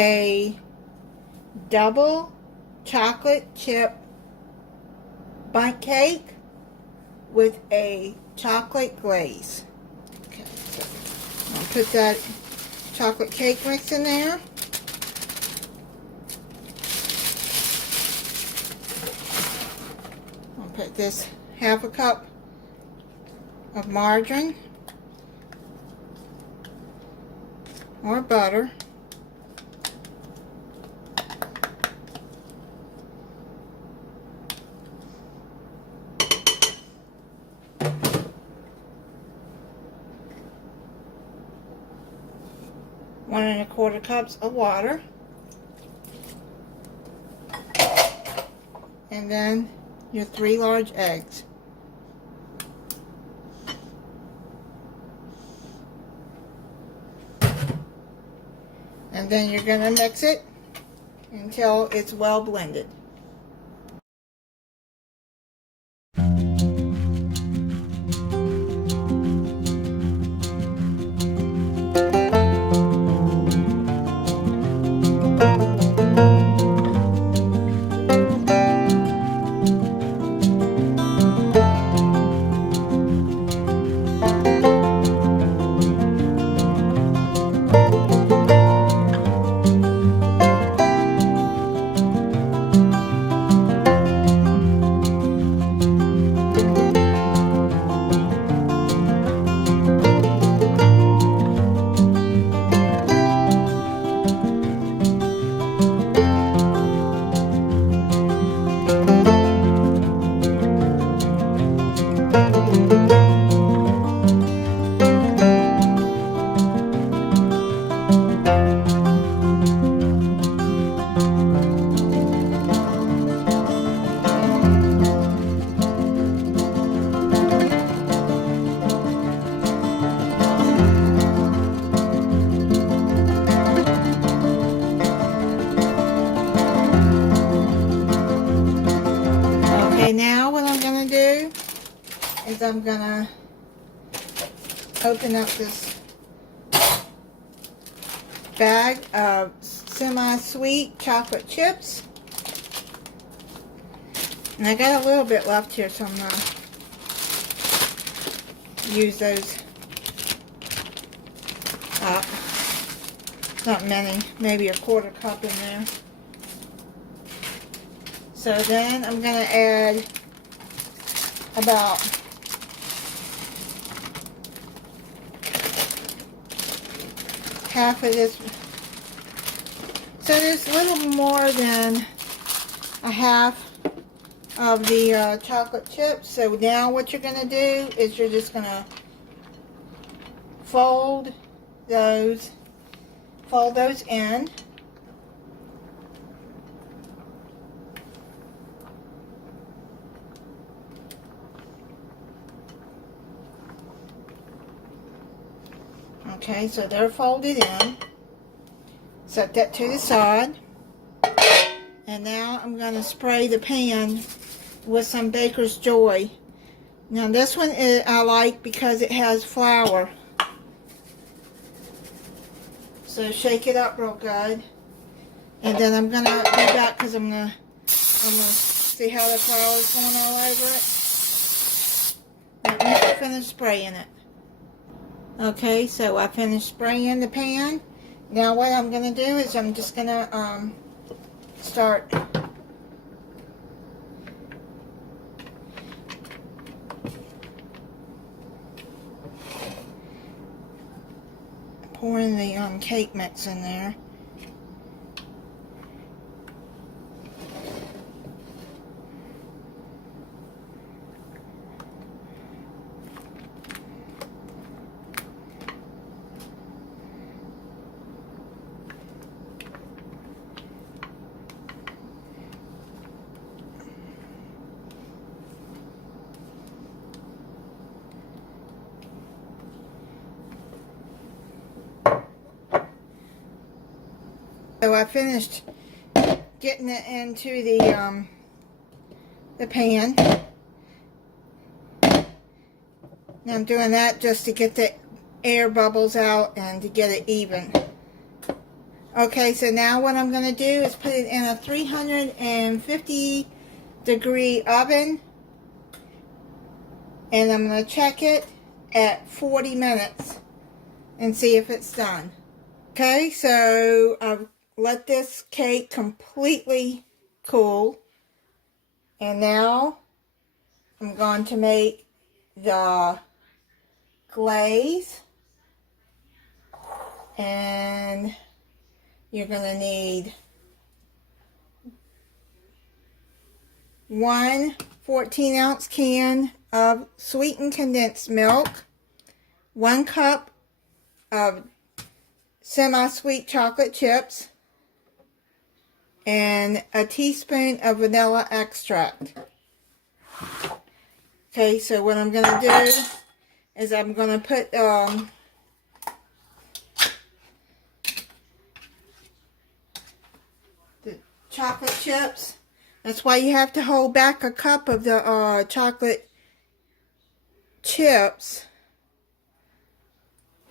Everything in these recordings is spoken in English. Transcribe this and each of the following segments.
a double chocolate chip bundt cake with a chocolate glaze. Okay, so I'll put that chocolate cake mix in there. I'll put this half a cup of margarine or butter. One and a quarter cups of water. And then your 3 large eggs. And then you're going to mix it until it's well blended. Okay, now what I'm going to do is I'm going to open up this bag of semi-sweet chocolate chips. And I got a little bit left here, so I'm going to use those up. Not many, maybe a quarter cup in there. So then I'm going to add about half of this. So there's a little more than a half of the chocolate chips. So now what you're going to do is you're just going to fold those in. Okay, so they're folded in. Set that to the side. And now I'm going to spray the pan with some Baker's Joy. Now this one I like because it has flour. So shake it up real good. And then I'm going to do that because I'm going to see how the flour is going all over it. Let me finish spraying it. Okay, so I finished spraying the pan. Now what I'm going to do is I'm just going to start pouring the cake mix in there. So I finished getting it into the pan. Now I'm doing that just to get the air bubbles out and to get it even. Okay, so now what I'm going to do is put it in a 350-degree oven. And I'm going to check it at 40 minutes and see if it's done. Okay, so I've let this cake completely cool. And now I'm going to make the glaze. And you're going to need 1 14-ounce can of sweetened condensed milk, 1 cup of semi-sweet chocolate chips, and a teaspoon of vanilla extract. Okay, so what I'm going to do is I'm going to put the chocolate chips. That's why you have to hold back a cup of the chocolate chips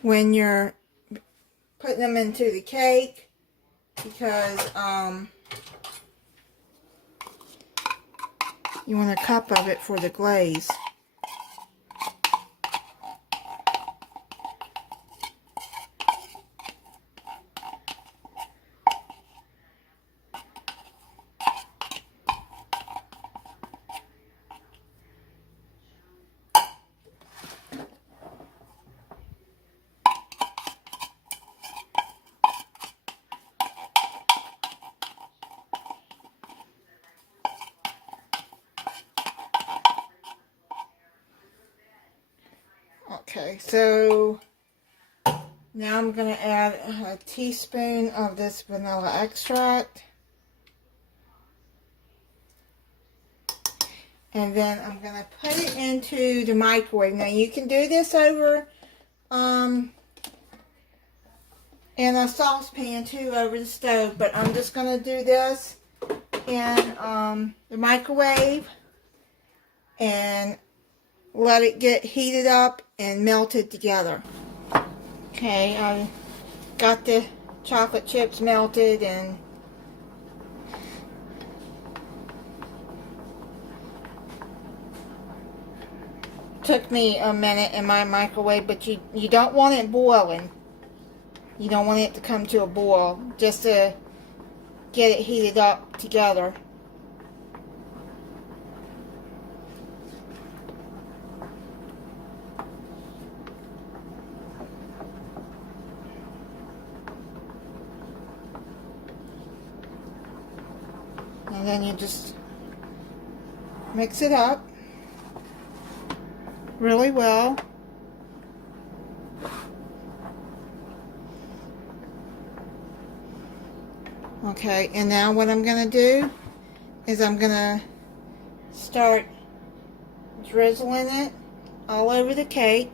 when you're putting them into the cake, because you want a cup of it for the glaze. Okay, so now I'm going to add a teaspoon of this vanilla extract. And then I'm going to put it into the microwave. Now you can do this over in a saucepan too, over the stove. But I'm just going to do this in the microwave and let it get heated up and melted together. Okay, I got the chocolate chips melted, and took me a minute in my microwave, but you don't want it boiling. You don't want it to come to a boil, just to get it heated up together. And then you just mix it up really well. Okay, and now what I'm going to do is I'm going to start drizzling it all over the cake.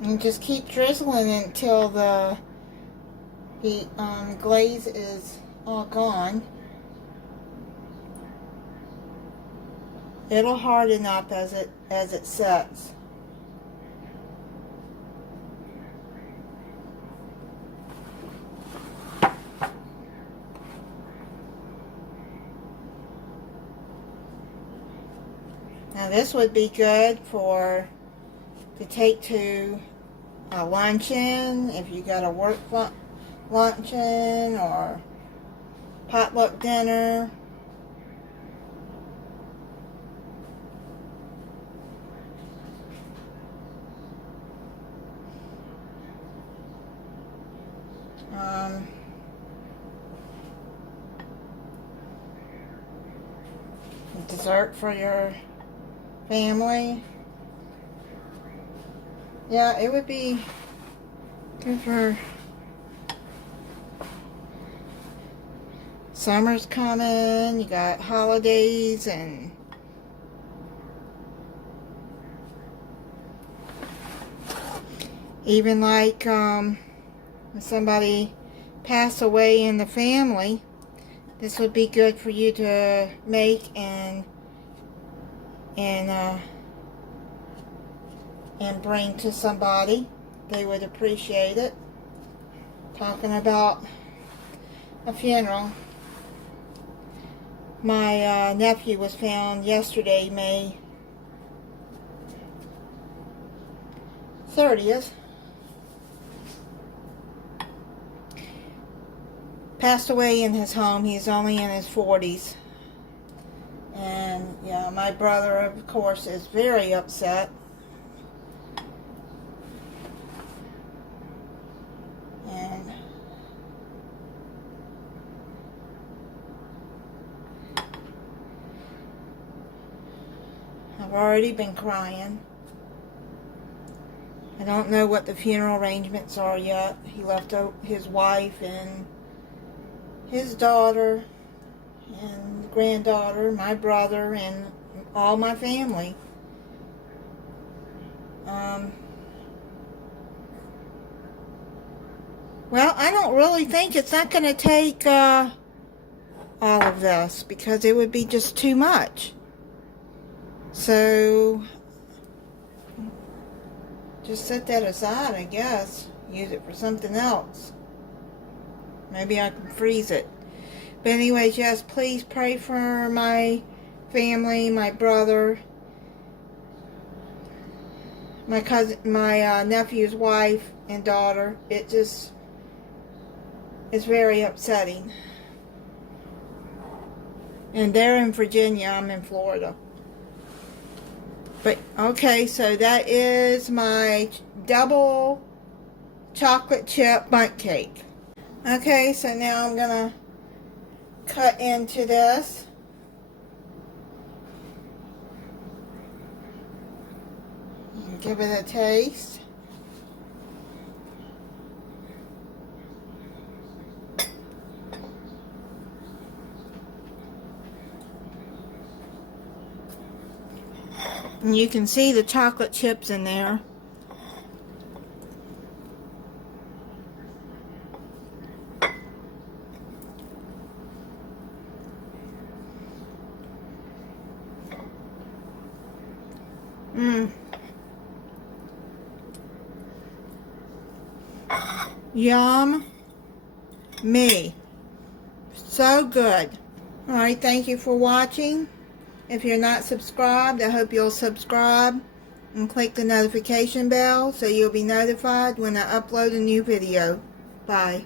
And just keep drizzling until the glaze is all gone. It'll harden up as it sets. Now this would be good to take to a luncheon, if you got a work luncheon or potluck dinner. dessert for your family. Yeah, it would be good for summer's coming. You got holidays and even like if somebody passed away in the family, this would be good for you to make and bring to somebody. They would appreciate it. Talking about a funeral. My nephew was found yesterday, May 30th. Passed away in his home. He's only in his 40s. And yeah, my brother, of course, is very upset. And I've already been crying. I don't know what the funeral arrangements are yet. He left his wife and his daughter and granddaughter, my brother, and all my family. Well, I don't really think it's not going to take all of this, because it would be just too much. So just set that aside, I guess. Use it for something else. Maybe I can freeze it. But anyways, yes, please pray for my family, my brother, my cousin, my nephew's wife and daughter. It just is very upsetting. And they're in Virginia, I'm in Florida. But okay, so that is my double chocolate chip bundt cake. Okay, so now I'm gonna cut into this. And give it a taste. And you can see the chocolate chips in there. Yum. Me. So good. Alright, thank you for watching. If you're not subscribed, I hope you'll subscribe and click the notification bell so you'll be notified when I upload a new video. Bye.